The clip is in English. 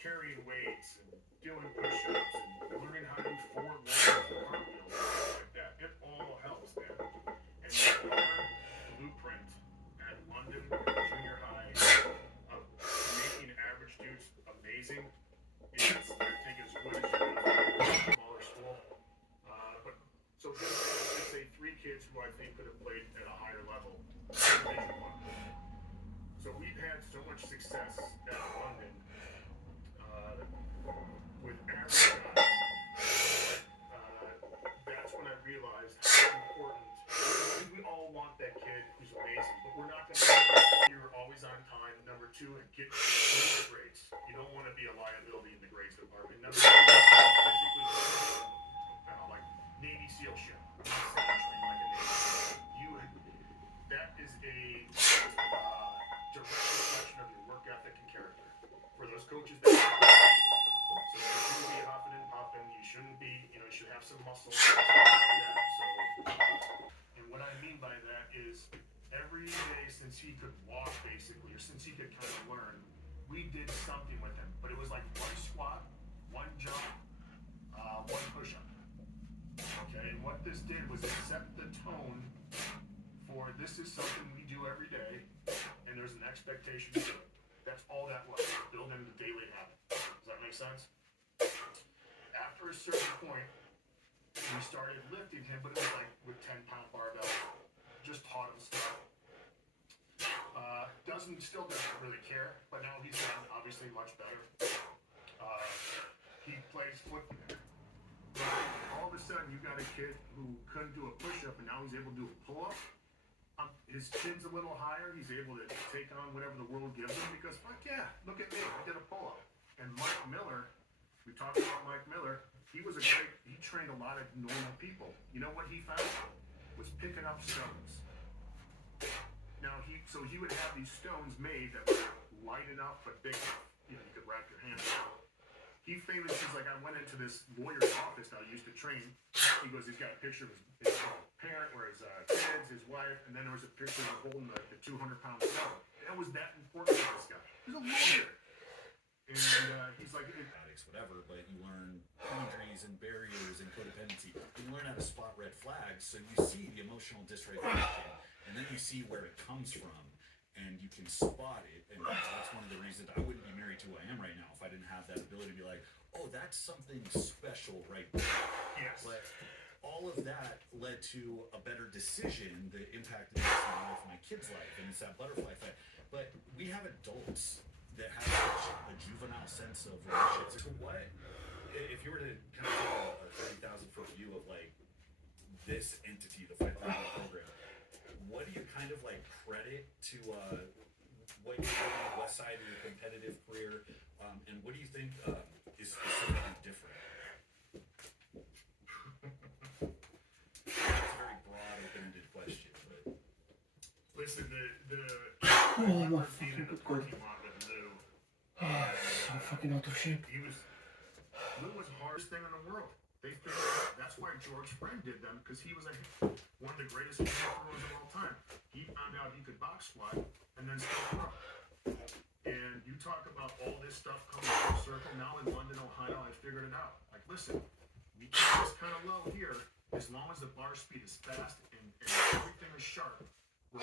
carrying weights and doing push-ups and learning how to do forward rolls and cartwheels and stuff like that. It all helps, man. And our blueprint at London Junior High of making average dudes amazing is, I think, as good as you can in a smaller school. But so let's say three kids who I think could have played at a higher level in Division One. So we've had so much success at London with average guys. That's when I realized how important. We all want that kid who's amazing, but we're not going to. You're always on time. Number two, get good grades. You don't want to be a liability in the grades department. Number two, physically, like Navy SEAL shit. I'm not saying train like a Navy SEAL. That is a direct reflection of your work ethic and character. For those coaches that so you shouldn't be huffing and puffing, you shouldn't be, you should have some muscle and stuff like that. So, and what I mean by that is every day since he could walk basically, or since he could kind of learn, we did something with him. But it was like one squat, one jump, one push-up. Okay, and what this did was it set the tone for this is something we do every day, and there's an expectation to do it. That's all that was. Build into the daily habit. Does that make sense? After a certain point, we started lifting him, but it was like with 10-pound barbell. Just taught him stuff. Still doesn't really care, but now he's gotten obviously much better. He plays football. All of a sudden, you got a kid who couldn't do a push-up, and now he's able to do a pull-up. His chin's a little higher. He's able to take on whatever the world gives him because, fuck yeah, look at me. I did a pull-up. And Mike Miller, we talked about Mike Miller. He trained a lot of normal people. You know what he found? Was picking up stones. Now, he would have these stones made that were light enough but big enough. You could wrap your hand around. He's like, I went into this lawyer's office that I used to train. He goes, he's got a picture of his parent or his kids, his wife, and then there was a picture of him holding the 200-pound stone. That was that important to this guy. He's a lawyer. And he's like, whatever, but you learn boundaries and barriers and codependency. You learn how to spot red flags, so you see the emotional dysregulation, and then you see where it comes from, and you can spot it. And that's one of the reasons I wouldn't be married to who I am right now if I didn't have that ability to be like, oh, that's something special right there. Yes. But all of that led to a better decision that impacted my life, my kid's life, and it's that butterfly effect. But we have adults that have such a juvenile sense of relationships. To what, if you were to kind of take a 30,000-foot view of like this entity, the Fight Club program, what do you kind of like credit to what you're doing on the west side of your competitive career, and what do you think is specifically different? That's a very broad, open-ended question, but listen, Oh, my fucking good God. So fucking out of shape. Lou was the hardest thing in the world. They figured out, that's why George Friend did them, because he was like one of the greatest throwers of all time. He found out he could box squat and then still throw. And you talk about all this stuff coming full circle. Now in London, Ohio, I figured it out. Like, listen, we keep this kind of low here. As long as the bar speed is fast and everything is sharp, we're